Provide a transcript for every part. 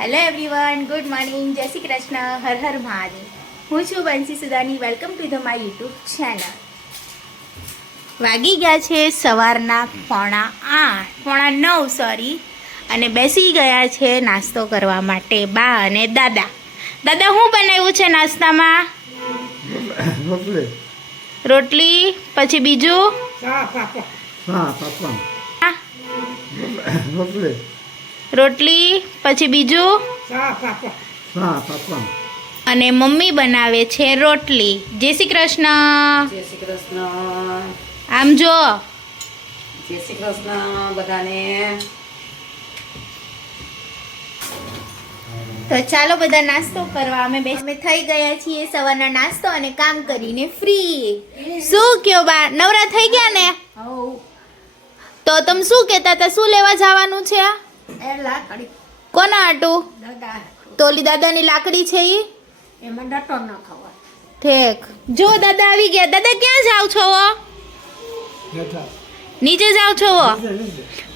Hello everyone, good morning, જય શ્રી કૃષ્ણ, હર હર મહાદેવ. હું છું Bansi Sudani. Welcome to the my YouTube channel. વાગી ગયા છે સવારના 8:9 અને બેસી ગયા છે નાસ્તો કરવા માટે બા અને દાદા. દાદા, શું બનાવ્યું છે નાસ્તામાં? રોટલી, પછી બીજું રોટલી, પછી બીજું અને મમ્મી બનાવે છે રોટલી. જય શ્રી કૃષ્ણ. જય શ્રી કૃષ્ણ. આમ જો. જય શ્રી કૃષ્ણ બધાને. તો ચાલો બધા નાસ્તો કરવા. અમે થઈ ગયા છીએ સવારના નાસ્તો અને કામ કરીને ફ્રી. શું કયો બા, નવરા થઈ ગયા ને? તો તમે શું કહેતા હતા, શું લેવા જવાનું છે? કોના આટું? તોલી દાદાની લાકડી છે ઈ એમાં ડટો ન ખવાય. ઠેક. જો દાદા આવી ગયા. દાદા ક્યાં જાવ છો? નીચે જાવ છો?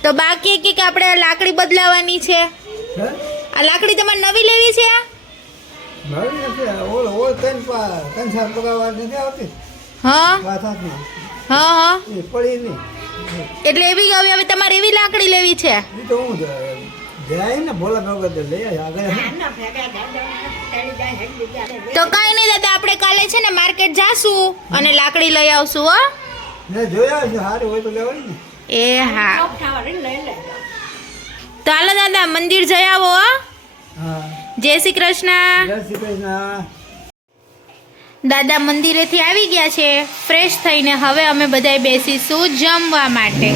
તો બાકી કે આપણે આ લાકડી બદલાવાની છે. આ લાકડી તમારે નવી લેવી છે? હા હા. એટલે એવી હવે તમારે એવી લાકડી લેવી છે? તો કઈ નહીં દાદા, આપણે કાલે છે ને માર્કેટ જાશું અને લાકડી લઈ આવશું. હો એ હા. તો હાલો દાદા, મંદિર જઈ આવો. જય શ્રી કૃષ્ણ. દાદા મંદિરેથી આવી ગયા છે ફ્રેશ થઈને. હવે અમે બધા બેસીશું જમવા માટે.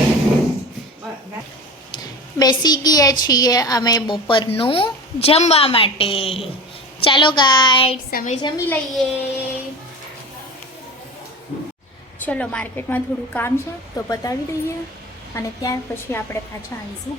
બેસી ગયા છીએ અમે બપોરનું જમવા માટે. ચાલો ગાઈડ, અમે જમી લઈએ. ચલો, માર્કેટમાં થોડું કામ છે તો પતાવી દઈએ અને ત્યાર પછી આપણે પાછા આવીશું.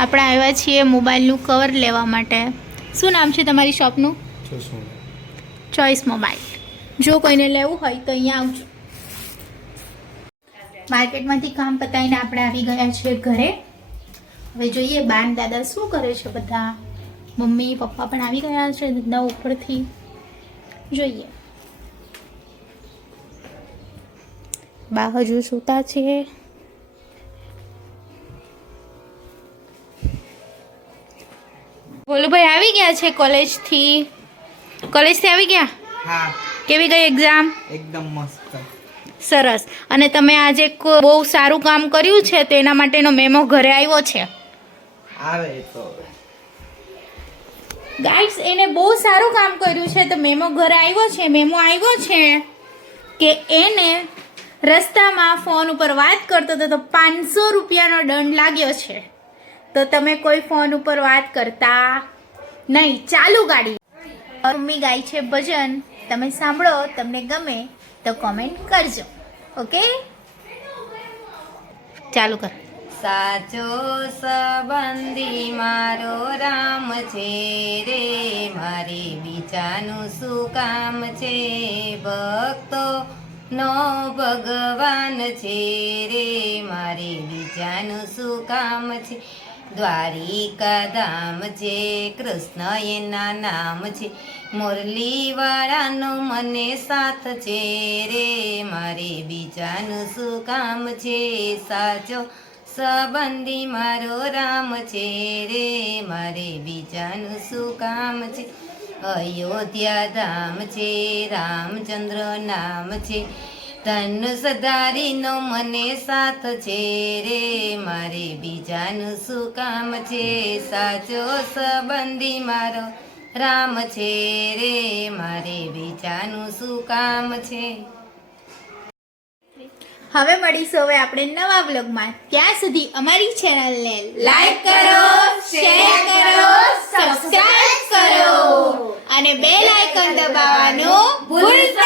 આપણે આવ્યા છીએ મોબાઈલનું કવર લેવા માટે. શું નામ છે તમારી શોપનું? Choice mobile. જો કોઈને લેવું હોય તો અહીંયા આવજો. માર્કેટમાંથી કામ પતાવીને આપણે આવી ગયા છીએ ઘરે. હવે જોઈએ બાન દાદા શું કરે છે. બધા મમ્મી પપ્પા પણ આવી ગયા છે દાદા ઉપરથી. જોઈએ. બા હજુ સૂતા છે. ભોલુભાઈ આવી ગયા છે કોલેજથી આવી ગયા. હા. કેવી ગઈ એક્ઝામ? એકદમ મસ્ત. સરસ. અને તમે આજે બહુ સારું કામ કર્યું છે તો એના માટેનો મેમો ઘરે આવ્યો છે. આવે તો ગાઈડ્સ, એને બહુ સારું કામ કર્યું છે તો મેમો ઘરે આવ્યો છે. મેમો આવ્યો છે કે એને રસ્તામાં ફોન ઉપર વાત કરતો હતો તો 500 રૂપિયાનો દંડ લાગ્યો છે. તો તમે કોઈ ફોન ઉપર વાત કરતા નહીં. ચાલુ ગાડી. મમ્મી ગાય છે ભજન. તમે સાંભળો, તમને ગમે તો કોમેન્ટ કરજો. ઓકે, ચાલુ કર. સાચો સંબંધી મારો રામ છે રે, મારે બીજાનું શું કામ છે. ભક્તો નો ભગવાન છે રે, મારે બીજાનું શું કામ છે. દ્વારિકા ધામ છે, કૃષ્ણ એના નામ છે. મુરલી વાળાનો મને સાથ છે રે, મારે બીજાનું શું કામ છે. સાચો સંબંધી મારો રામ છે રે, મારે બીજાનું શું કામ છે. અયોધ્યા ધામ છે, રામચંદ્ર નામ છે. ધનુષધારીનો મને સાથ છે રે, મારે બીજાનું શું કામ છે. સાચો સંબંધી મારો રામ છે રે, મારે બીજાનું શું કામ છે. હવે મળીશું હવે આપણે નવા વ્લોગમાં. ત્યાં સુધી અમારી ચેનલને લાઈક કરો, શેર કરો, સબસ્ક્રાઇબ કરો અને બેલ આઇકન દબાવવાનું ભૂલશો